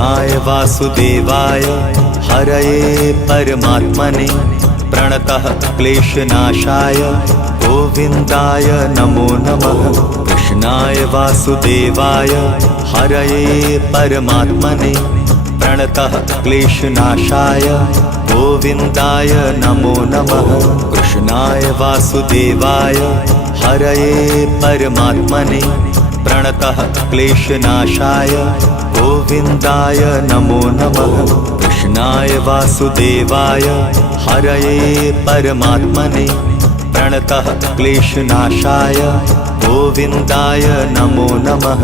कृष्णाय वासुदेवाय हरये परमात्मने प्रणतः क्लेशनाशाय गोविन्दाय नमो नमः। कृष्णाय वासुदेवाय हरये परमात्मने प्रणतः क्लेशनाशाय गोविन्दाय नमो नमः। कृष्णाय वासुदेवाय हरये परमात्मने प्रणतः क्लेशनाशाय गोविन्दाय नमो नमः। कृष्णाय वासुदेवाय हरये परमात्मने प्रणतः क्लेशनाशाय गोविन्दाय नमो नमः।